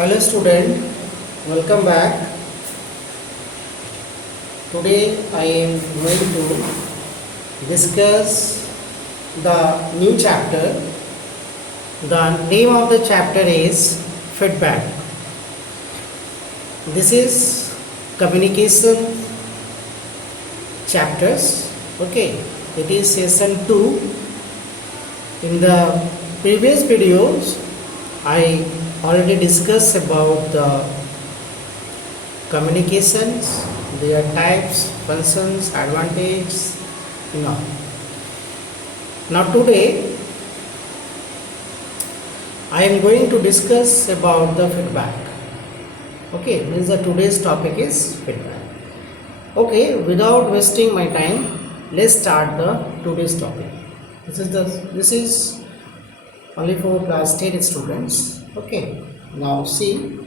Hello student, welcome back. Today I am going to discuss the new chapter. The name of the chapter is feedback. This is communication chapters. Okay, it is session 2. In the previous videos I already discussed about the communications, their types, functions, advantages, Now today I am going to discuss about the feedback. Okay, means the today's topic is feedback. Okay, without wasting my time, let's start the today's topic. This is only for class 10 students. Okay, now see,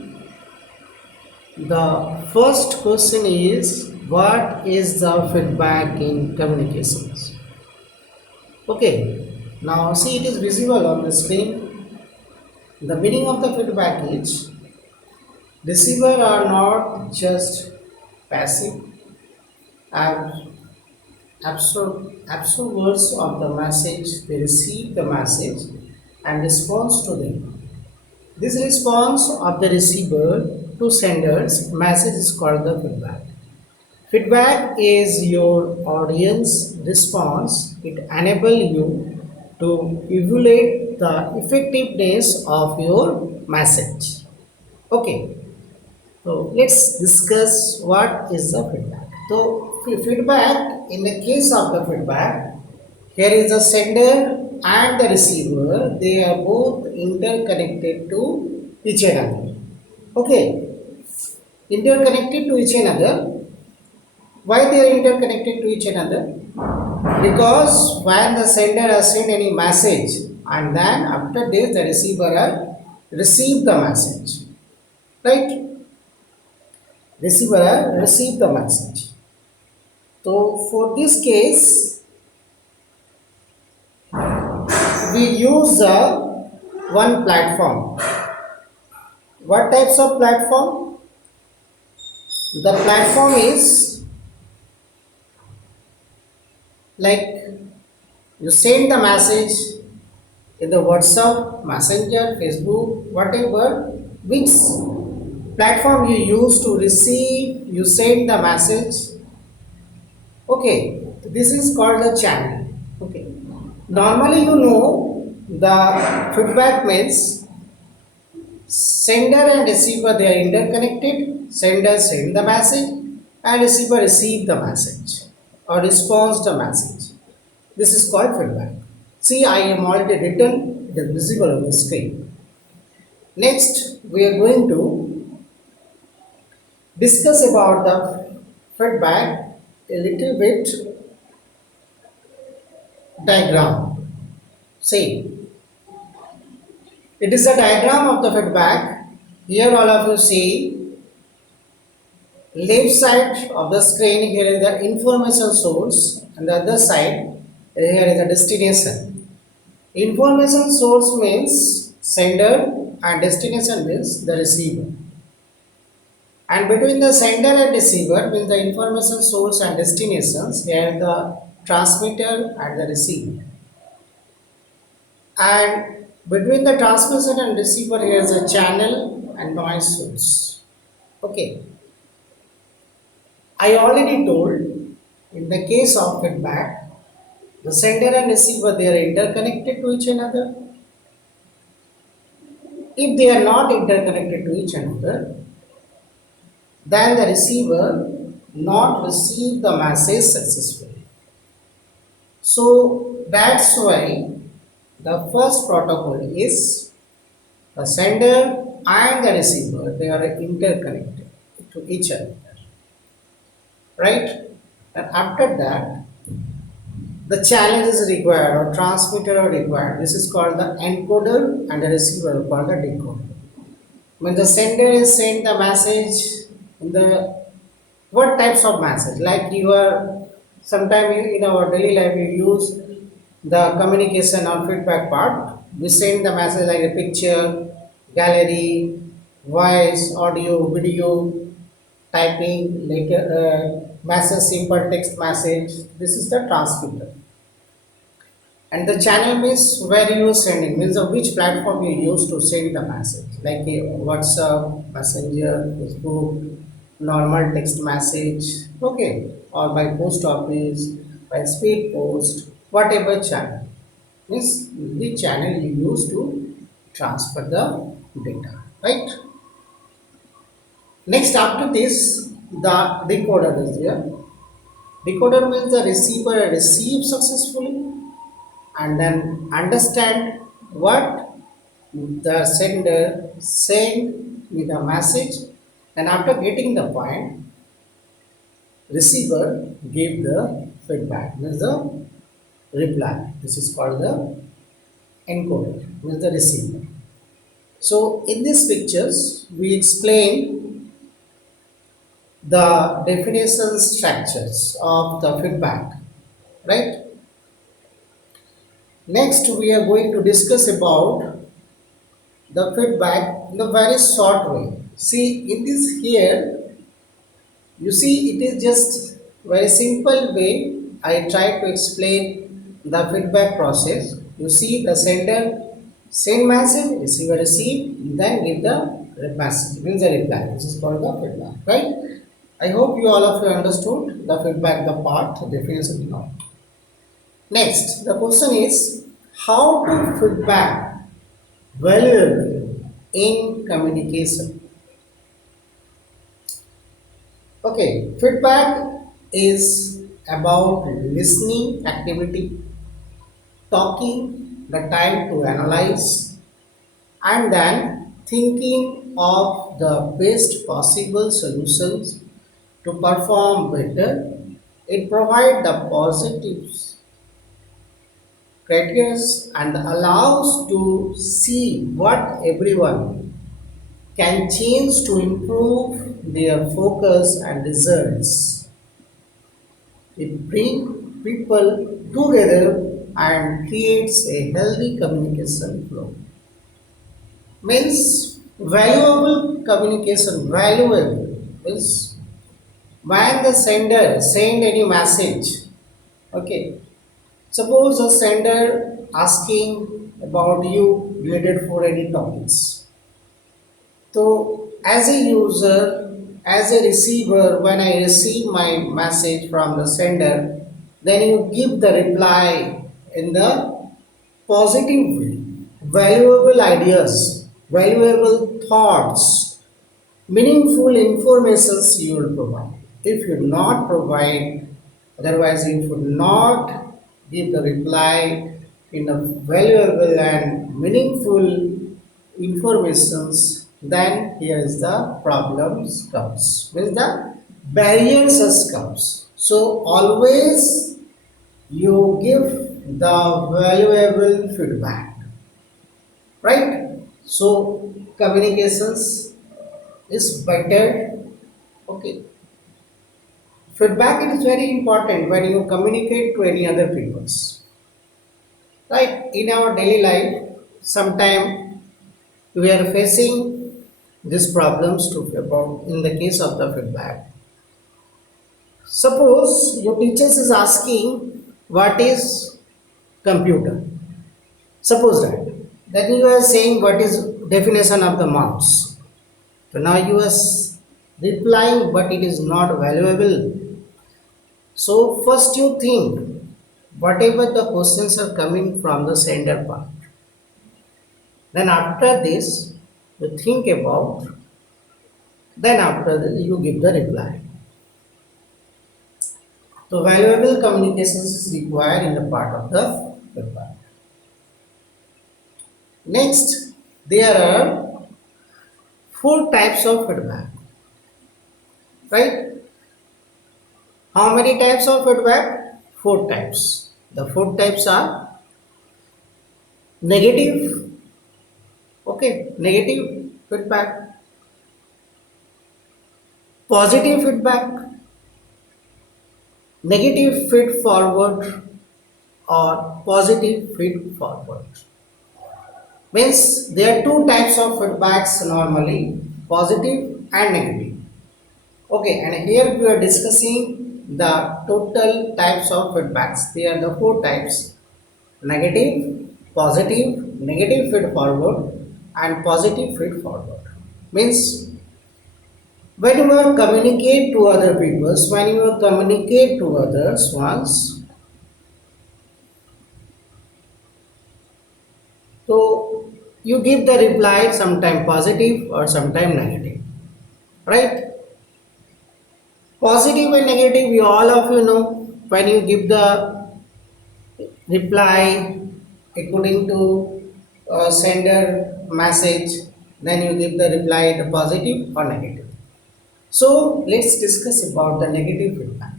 the first question is, what is the feedback in communications? Okay, now see, it is visible on the screen. The meaning of the feedback is, receivers are not just passive absorbers of the message. They receive the message and responds to them. This response of the receiver to sender's message is called the feedback. Feedback is your audience response. It enables you to evaluate the effectiveness of your message. Okay, so let's discuss what is the feedback. So feedback, in the case of the feedback, here is the sender and the receiver. They are both interconnected to each other. Okay, interconnected to each another. Why they are interconnected to each another? Because when the sender has sent any message, and then after this the receiver has received the message, right? Receiver has received the message. So for this case, we use one platform. What types of platform? The platform is like you send the message in the WhatsApp, Messenger, Facebook, whatever, which platform you use to receive, you send the message. Okay, this is called the channel. Okay, normally the feedback means sender and receiver, they are interconnected. Sender send the message and receiver receive the message or responds the message. This is called feedback. See, I am already written, it is visible on the screen. Next, we are going to discuss about the feedback a little bit diagram. See, it is a diagram of the feedback. Here all of you see, left side of the screen, here is the information source, and the other side, here is the destination. Information source means sender and destination means the receiver. And between the sender and receiver means the information source and destinations, here the transmitter and the receiver. And between the transmission and receiver, here is a channel and noise source. Okay. I already told, in the case of feedback, the sender and receiver, they are interconnected to each another. If they are not interconnected to each another, then the receiver not receive the message successfully. So that's why the first protocol is the sender and the receiver, they are interconnected to each other, right? And after that, the channel is required or transmitter are required. This is called the encoder and the receiver are called the decoder. When the sender is sent the message, in the what types of message, like you are sometime in our daily life you use the communication or feedback part. We send the message like a picture, gallery, voice, audio, video, typing, later message, simple text message. This is the transmitter. And the channel means where you are sending, means of which platform you use to send the message, like a WhatsApp, Messenger, Facebook, normal text message, okay, or by post office, by speed post, whatever channel, means the channel you use to transfer the data, right? Next, after this, the decoder is there. Decoder means the receiver receives successfully and then understand what the sender sent with the message, and after getting the point, receiver give the feedback, means the reply. This is called the encoder, means the receiver. So in these pictures we explain the definition structures of the feedback, right? Next we are going to discuss about the feedback in a very short way. See, in this here, you see, it is just very simple way. I try to explain the feedback process. You see, the sender send message, receiver receive, then give the message, means the reply. This is called the feedback, right? I hope you all of you understood the feedback, the part, the definition now. Next, the question is how to feedback valuable in communication. Okay, feedback is about listening activity, talking, the time to analyze, and then thinking of the best possible solutions to perform better. It provides the positives criteria and allows to see what everyone can change to improve their focus and results. It brings people together and creates a healthy communication flow. Means valuable communication, valuable means when the sender send any message, okay. Suppose a sender asking about you related for any topics. So, as a user, as a receiver, when I receive my message from the sender, then you give the reply in the positive way. Valuable ideas, valuable thoughts, meaningful informations you will provide. If you not provide, otherwise if you not give the reply in a valuable and meaningful informations, then here is the problems comes, means the barriers comes. So always you give the valuable feedback, right? So communications is better, okay. Feedback is very important when you communicate to any other peoples, right? In our daily life, sometime we are facing these problems to about in the case of the feedback. Suppose your teacher is asking what is computer. Suppose that. Then you are saying what is definition of the mouse. So now you are replying, but it is not valuable. So first you think whatever the questions are coming from the sender part. Then after this, you think about. Then after this, you give the reply. So valuable communications is required in the part of the feedback. Next, there are four types of feedback. Right? How many types of feedback? Four types. The four types are negative, okay, negative feedback, positive feedback, negative feed forward, or positive feed forward. Means there are two types of feedbacks normally. positive and negative. Okay, and here we are discussing the total types of feedbacks. There are the four types: negative, positive, negative feed forward, and positive feed forward. Means when you communicate to other people, when you communicate to others once, so you give the reply sometime positive or sometime negative, right? Positive and negative, we all of you know, when you give the reply according to sender message, then you give the reply the positive or negative. So let's discuss about the negative feedback.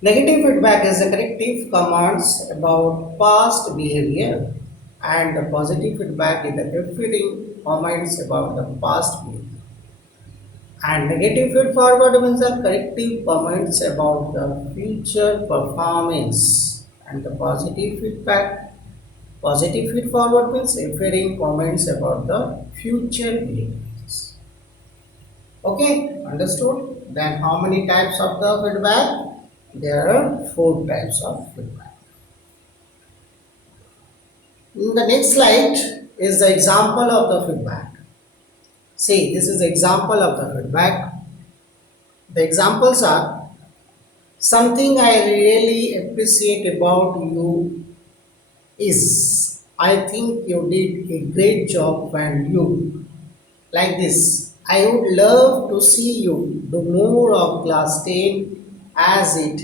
Negative feedback is a corrective commands about past behavior, and the positive feedback is the refuting comments about the past behavior. And negative feed forward means the corrective comments about the future performance. And the positive feedback, positive feed forward means referring comments about the future behaviors. Okay, understood? Then how many types of the feedback? There are four types of feedback. In the next slide is the example of the feedback. See, this is the example of the feedback. The examples are: something I really appreciate about you is I think you did a great job when you, like this. I would love to see you do more of class 10 as it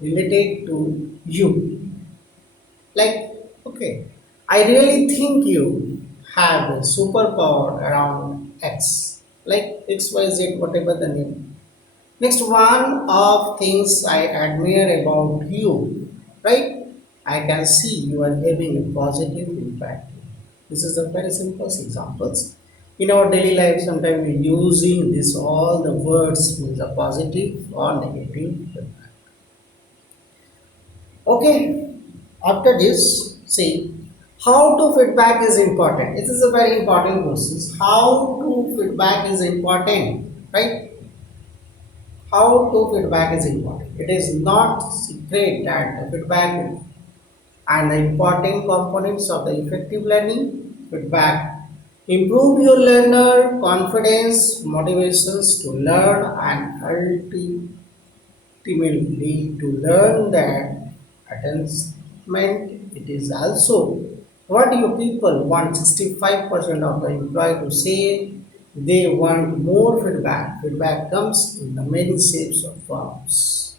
related to you. Like, okay, I really think you have a superpower around X, like XYZ, whatever the name. Next, one of things I admire about you, right? I can see you are having a positive impact. This is a very simple examples. In our daily life, sometimes we using this all the words means a positive or negative impact. Okay, after this, see how to feedback is important. This is a very important question. How to feedback is important, right? How to feedback is important. It is not secret that the feedback and the important components of the effective learning. Feedback improve your learner confidence, motivations to learn, and ultimately to learn that attachment. It is also what you people want. 65% of the employee to say they want more feedback. Feedback comes in the many shapes or forms,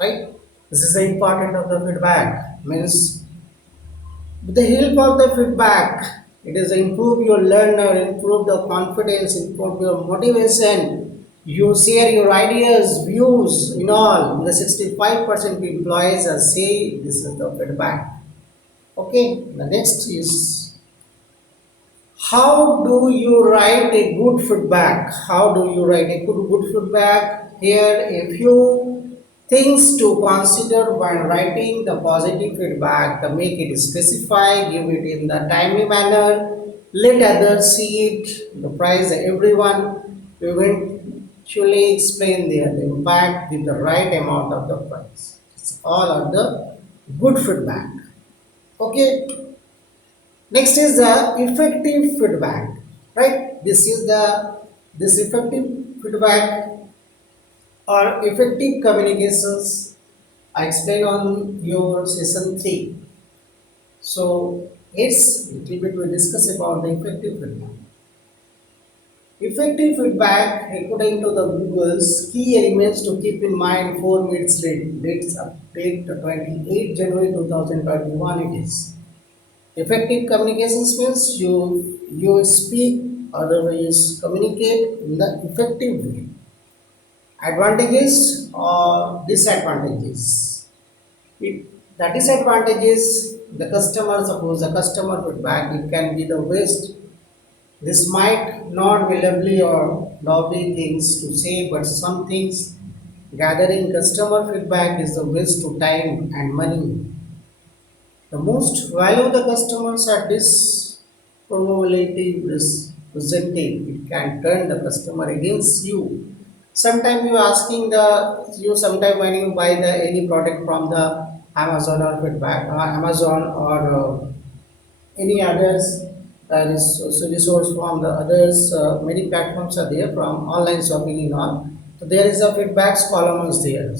right? This is the important of the feedback. Means with the help of the feedback, it is improve your learner, improve the confidence, improve your motivation. You share your ideas, views, in all. The 65% employees are say this is the feedback. Okay, the next is how do you write a good feedback? How do you write a good feedback? Here, a few things to consider when writing the positive feedback. To make it specify, give it in the timely manner, let others see it, the prize everyone, eventually explain their impact with the right amount of the price. It's all of the good feedback. Okay, next is the effective feedback, right? This effective feedback or effective communications I explained on your session 3. So let's little bit we discuss about the effective feedback. Effective feedback according to the Google's key elements to keep in mind 4 minutes late. Let's update the 28 January 2021 it is. Effective communications means you speak, otherwise communicate in the effective way. Advantages or disadvantages. It, the disadvantages, the customer, suppose the customer feedback, it can be the waste. This might not be lovely or lovely things to say, but some things gathering customer feedback is the waste to time and money. The most value the customers at this probability risk. isn't it? It can turn the customer against you. Sometimes you asking sometime when you buy the any product from the Amazon or feedback, Amazon or any others resource from the others. Many platforms are there from online shopping and all. So there is a feedbacks column is there.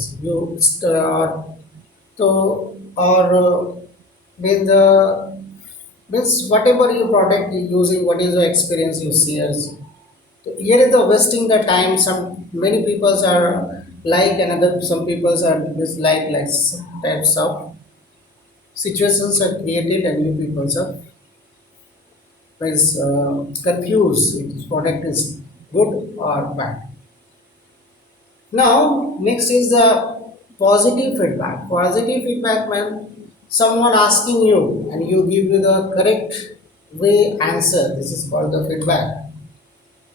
So or with the means whatever your product you using, what is the experience you see as. So here is the wasting the time. Some many people are like another. Some people are dislike like some types of situations are created and new people are is confused if this product is good or bad. Now, next is the positive feedback. Positive feedback when someone asking you and you give you the correct way answer. This is called the feedback.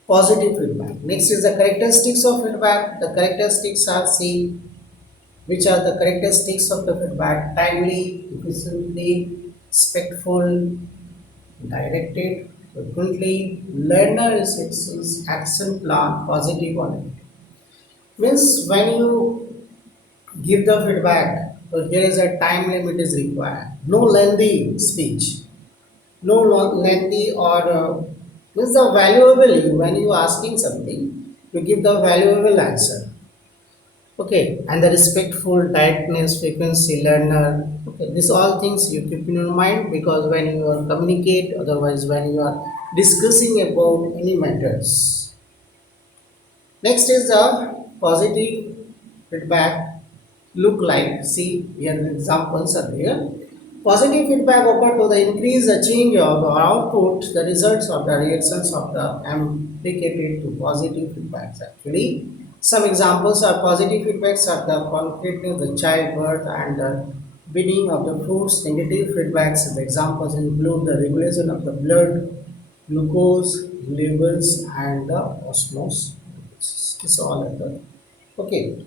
Positive feedback. Next is the characteristics of feedback. The characteristics are see which are the characteristics of the feedback: timely, efficiently, respectful, directed, frequently, learner is action plan, positive on it. Means when you give the feedback, so here is a time limit is required. No lengthy speech, no lengthy or means the valuable when you asking something, you give the valuable answer. Okay, and the respectful, directness, frequency, learner. Okay, these all things you keep in your mind because when you are communicate, otherwise when you are discussing about any matters. Next is the positive feedback look like. See here the examples are there. Positive feedback occur to the increase the change of the output, the results of the reactions of the implicated to positive feedbacks. Actually, some examples are positive feedbacks are the concreting the childbirth and the bidding of the fruits. Negative feedbacks, the examples include the regulation of the blood glucose levels and the osmosis. This all are the okay.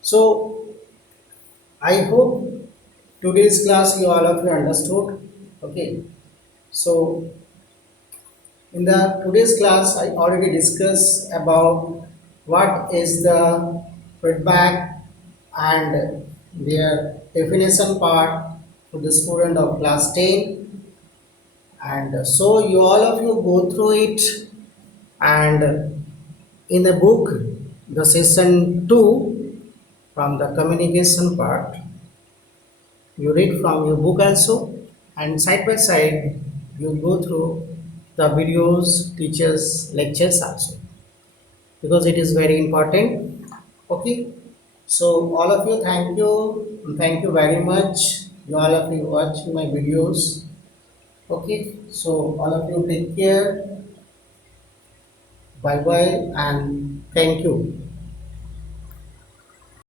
So I hope today's class you all of you understood. Okay. So in the today's class I already discussed about what is the feedback and their definition part to the student of class 10, and so you all of you go through it, and in the book the session 2 from the communication part you read from your book also, and side by side you go through the videos teachers lectures also because it is very important. Okay, so all of you thank you very much, you all of you watch my videos. Okay, so all of you take care, bye bye and thank you.